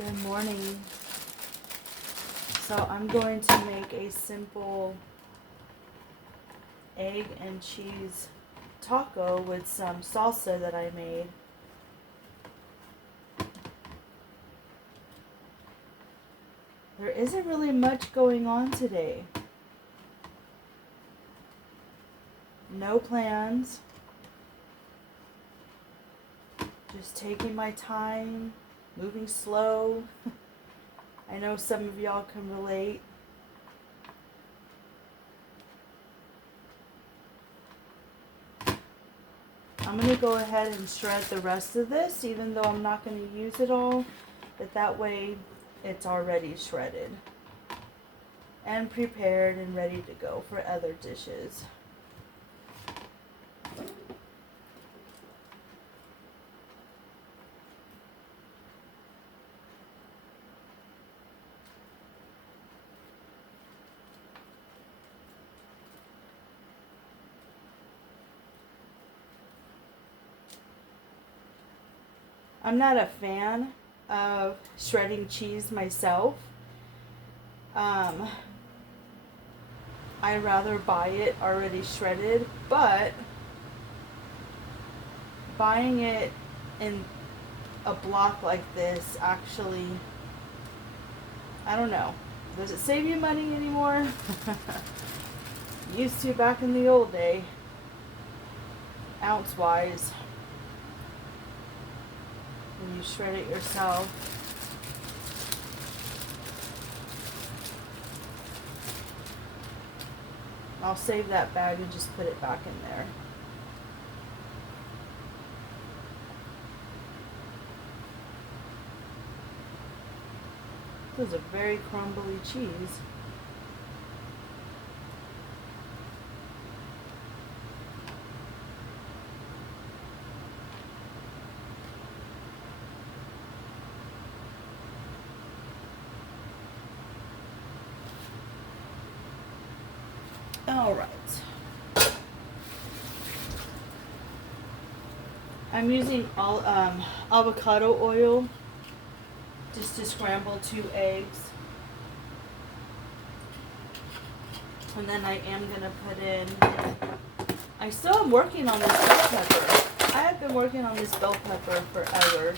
Good morning. So I'm going to make a simple egg and cheese taco with some salsa that I made. There isn't really much going on today. No plans. Just taking my time, moving slow. I know some of y'all can relate. I'm going to go ahead and shred the rest of this, even though I'm not going to use it all, but that way it's already shredded and prepared and ready to go for other dishes. I'm not a fan of shredding cheese myself. I rather buy it already shredded, but buying it in a block like this actually, I don't know. Does it save you money anymore? Used to back in the old day, ounce wise. When you shred it yourself. I'll save that bag and just put it back in there. This is a very crumbly cheese. All right. I'm using avocado oil just to scramble 2 eggs. And then I am going to put in, I still am working on this bell pepper. I have been working on this bell pepper forever.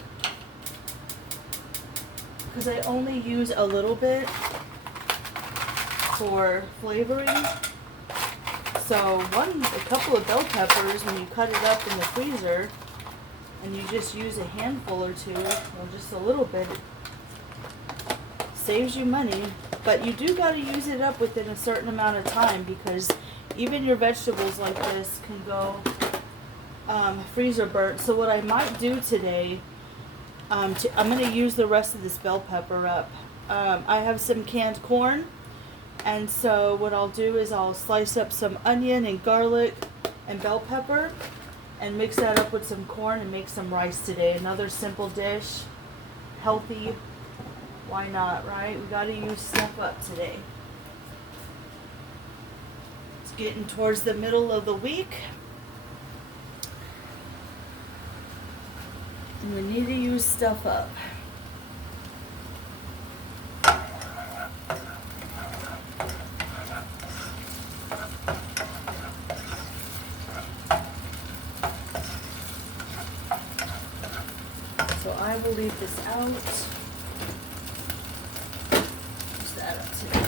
Because I only use a little bit for flavoring. So a couple of bell peppers, when you cut it up in the freezer, and you just use a handful or two, or just a little bit, it saves you money. But you do got to use it up within a certain amount of time, because even your vegetables like this can go freezer burnt. So what I might do today, I'm going to use the rest of this bell pepper up. I have some canned corn. And so what I'll do is I'll slice up some onion and garlic and bell pepper and mix that up with some corn and make some rice today. Another simple dish, healthy. Why not, right? We got to use stuff up today. It's getting towards the middle of the week. And we need to use stuff up. I will leave this out. Use that up today.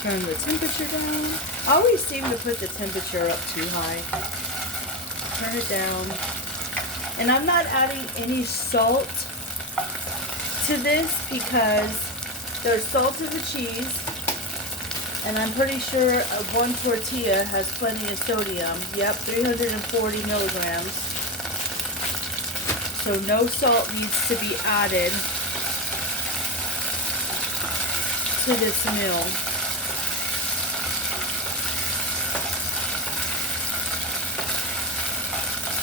Turn the temperature down. I always seem to put the temperature up too high. Turn it down. And I'm not adding any salt to this because there's salt in the cheese. And I'm pretty sure one tortilla has plenty of sodium. Yep, 340 milligrams. So no salt needs to be added to this meal.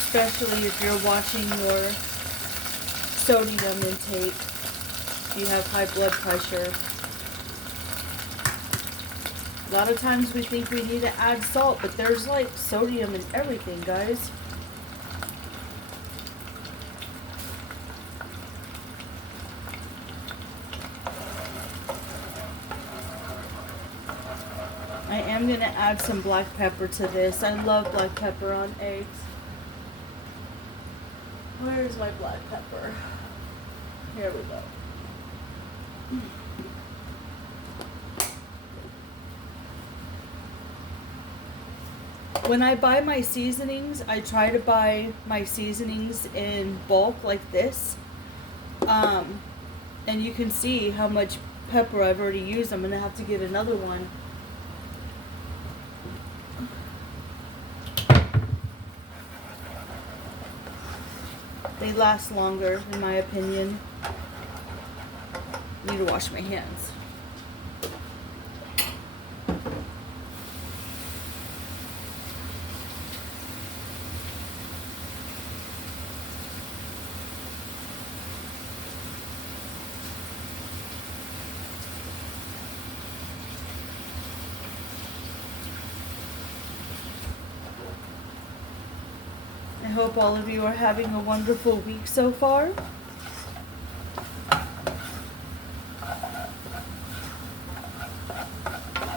Especially if you're watching your sodium intake, if you have high blood pressure. A lot of times we think we need to add salt, but there's like sodium in everything, guys. I am going to add some black pepper to this. I love black pepper on eggs. Where's my black pepper? Here we go. When I buy my seasonings, I try to buy my seasonings in bulk like this. And you can see how much pepper I've already used. I'm going to have to get another one. They last longer, in my opinion. I need to wash my hands. I hope all of you are having a wonderful week so far.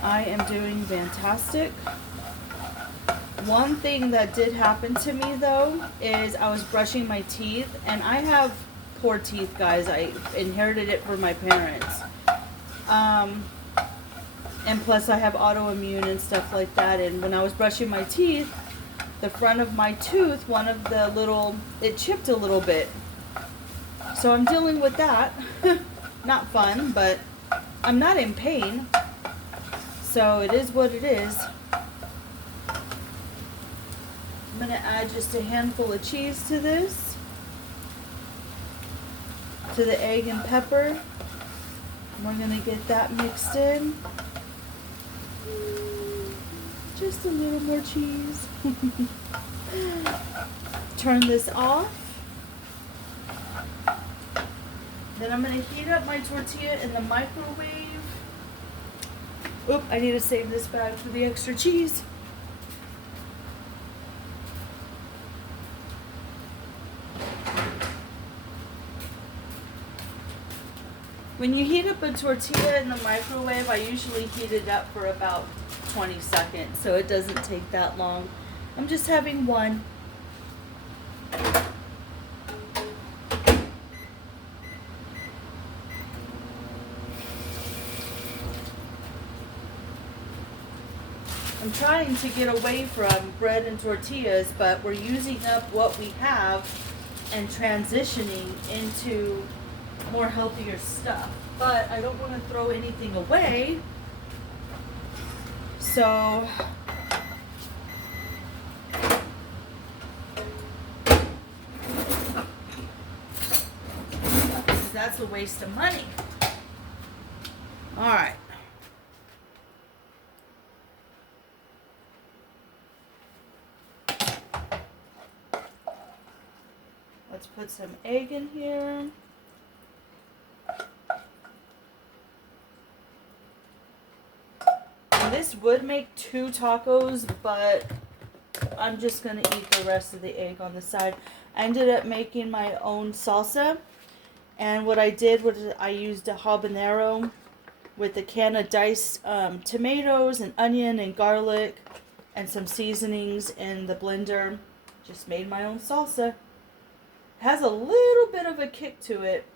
I am doing fantastic. One thing that did happen to me though is I was brushing my teeth, and I have poor teeth, guys. I inherited it from my parents. And plus I have autoimmune and stuff like that, and when I was brushing my teeth, the front of my tooth, one of the little, it chipped a little bit. So I'm dealing with that. Not fun, but I'm not in pain. So it is what it is. I'm going to add just a handful of cheese to this. To the egg and pepper. And we're going to get that mixed in. Just a little more cheese. Turn this off. Then I'm going to heat up my tortilla in the microwave. Oop, I need to save this bag for the extra cheese. When you heat up a tortilla in the microwave, I usually heat it up for about 20 seconds, so it doesn't take that long. I'm just having one. I'm trying to get away from bread and tortillas, but we're using up what we have and transitioning into more healthier stuff. But I don't want to throw anything away. So that's a waste of money. All right. Let's put some egg in here. This would make 2 tacos, but I'm just going to eat the rest of the egg on the side. I ended up making my own salsa. And what I did was I used a habanero with a can of diced tomatoes and onion and garlic and some seasonings in the blender. Just made my own salsa. It has a little bit of a kick to it.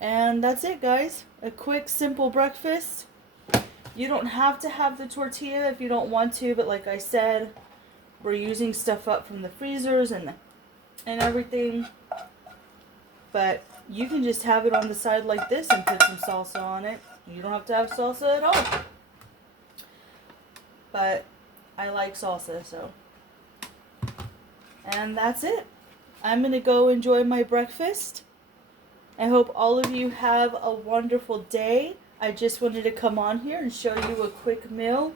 And that's it, guys. A quick, simple breakfast. You don't have to have the tortilla if you don't want to, but like I said, we're using stuff up from the freezers and everything. But you can just have it on the side like this and put some salsa on it. You don't have to have salsa at all. But I like salsa, so. And that's it. I'm going to go enjoy my breakfast. I hope all of you have a wonderful day. I just wanted to come on here and show you a quick meal.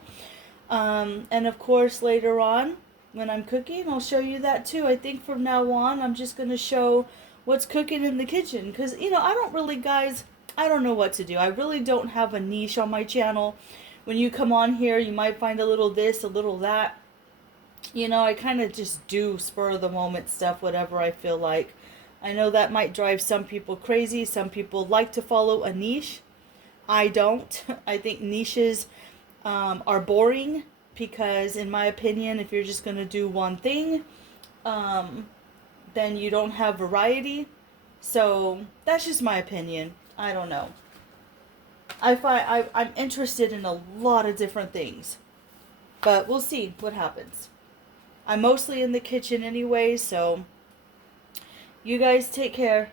And of course, later on, when I'm cooking, I'll show you that too. I think from now on, I'm just going to show what's cooking in the kitchen. Because, you know, I don't really, guys, I don't know what to do. I really don't have a niche on my channel. When you come on here, you might find a little this, a little that. You know, I kind of just do spur of the moment stuff, whatever I feel like. I know that might drive some people crazy. Some people like to follow a niche. I don't. I think niches are boring because, in my opinion, if you're just going to do one thing, then you don't have variety. So that's just my opinion. I don't know. I'm interested in a lot of different things, but we'll see what happens. I'm mostly in the kitchen anyway, so you guys take care.